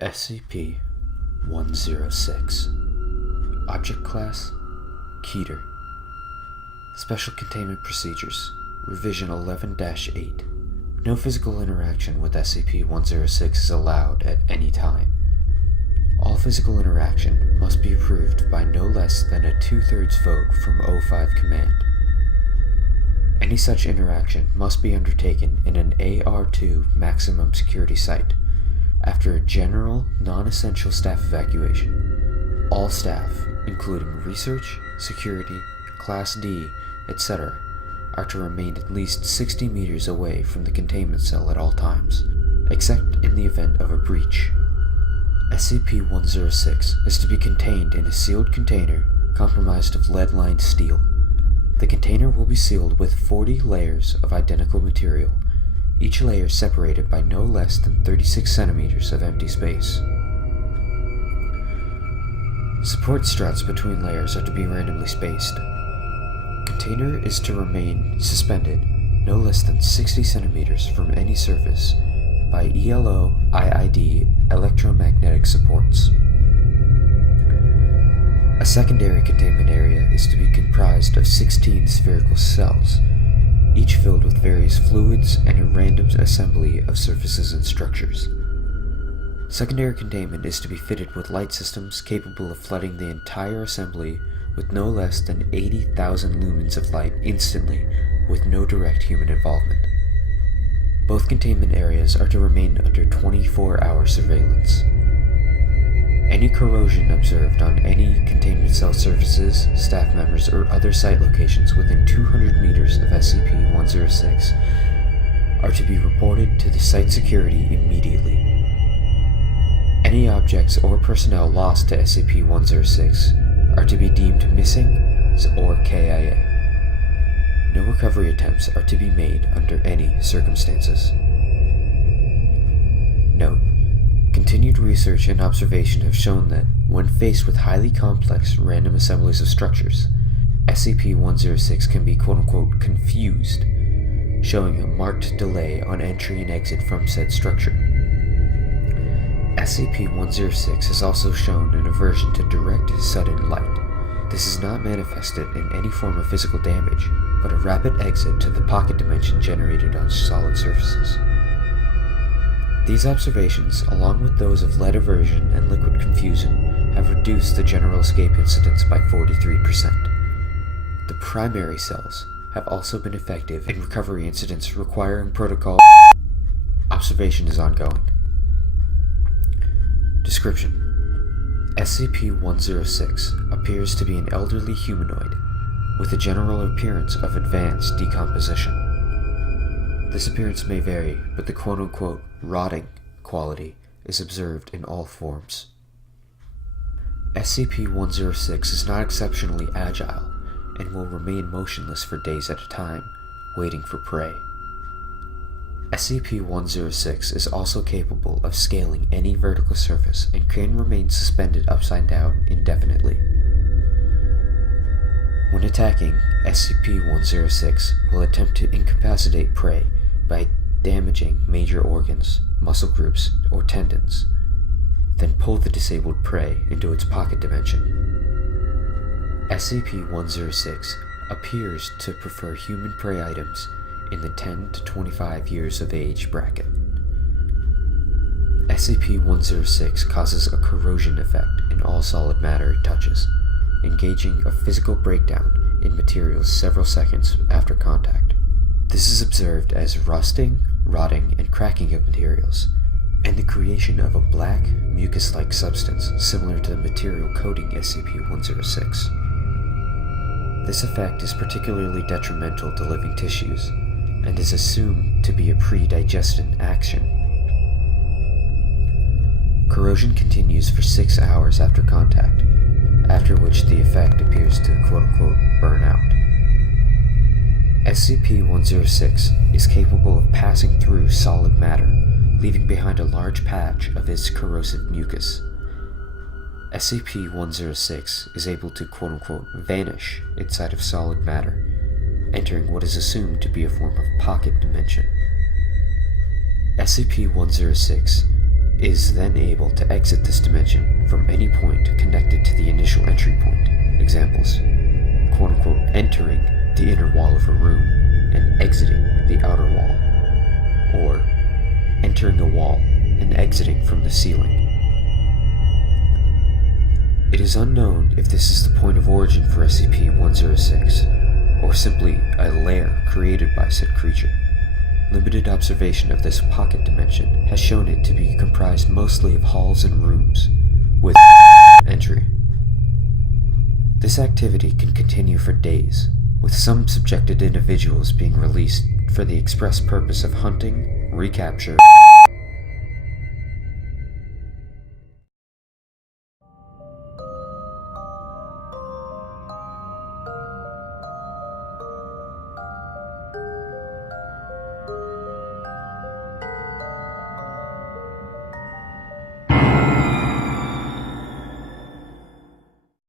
SCP-106 Object Class Keter. Special Containment Procedures Revision 11-8. No physical interaction with SCP-106 is allowed at any time. All physical interaction must be approved by no less than a 2/3 vote from O5 Command. Any such interaction must be undertaken in an AR-2 maximum security site after a general, non-essential staff evacuation. All staff, including research, security, Class D, etc., are to remain at least 60 meters away from the containment cell at all times, except in the event of a breach. SCP-106 is to be contained in a sealed container comprised of lead-lined steel. The container will be sealed with 40 layers of identical material, each layer separated by no less than 36 centimeters of empty space. Support struts between layers are to be randomly spaced. Container is to remain suspended no less than 60 centimeters from any surface by ELO IID electromagnetic supports. A secondary containment area is to be comprised of 16 spherical cells, each filled with various fluids and a random assembly of surfaces and structures. Secondary containment is to be fitted with light systems capable of flooding the entire assembly with no less than 80,000 lumens of light instantly with no direct human involvement. Both containment areas are to remain under 24-hour surveillance. Any corrosion observed on any containment cell surfaces, staff members, or other site locations within 200 meters of SCP-106 are to be reported to the site security immediately. Any objects or personnel lost to SCP-106 are to be deemed missing or KIA. No recovery attempts are to be made under any circumstances. Note: continued research and observation have shown that, when faced with highly complex random assemblies of structures, SCP-106 can be quote-unquote confused, showing a marked delay on entry and exit from said structure. SCP-106 has also shown an aversion to direct, sudden light. This is not manifested in any form of physical damage, but a rapid exit to the pocket dimension generated on solid surfaces. These observations, along with those of lead aversion and liquid confusion, have reduced the general escape incidence by 43%. The primary cells have also been effective in recovery incidents requiring protocol. Observation is ongoing. Description: SCP-106 appears to be an elderly humanoid with a general appearance of advanced decomposition. This appearance may vary, but the quote-unquote rotting quality is observed in all forms. SCP-106 is not exceptionally agile and will remain motionless for days at a time, waiting for prey. SCP-106 is also capable of scaling any vertical surface and can remain suspended upside down indefinitely. When attacking, SCP-106 will attempt to incapacitate prey by damaging major organs, muscle groups, or tendons, then pull the disabled prey into its pocket dimension. SCP-106 appears to prefer human prey items in the 10 to 25 years of age bracket. SCP-106 causes a corrosion effect in all solid matter it touches, engaging a physical breakdown in materials several seconds after contact. This is observed as rusting, rotting, and cracking of materials, and the creation of a black, mucus-like substance similar to the material coating SCP-106. This effect is particularly detrimental to living tissues, and is assumed to be a pre-digestion action. Corrosion continues for 6 hours after contact, after which the effect appears to quote-unquote burn out. SCP-106 is capable of passing through solid matter, leaving behind a large patch of its corrosive mucus. SCP-106 is able to quote-unquote vanish inside of solid matter, entering what is assumed to be a form of pocket dimension. SCP-106 is then able to exit this dimension from any point connected to the initial entry point. Examples: quote-unquote entering the inner wall of a room and exiting the outer wall, or entering a wall and exiting from the ceiling. It is unknown if this is the point of origin for SCP-106, or simply a lair created by said creature. Limited observation of this pocket dimension has shown it to be comprised mostly of halls and rooms, with entry. This activity can continue for days, with some subjected individuals being released for the express purpose of hunting, recapture,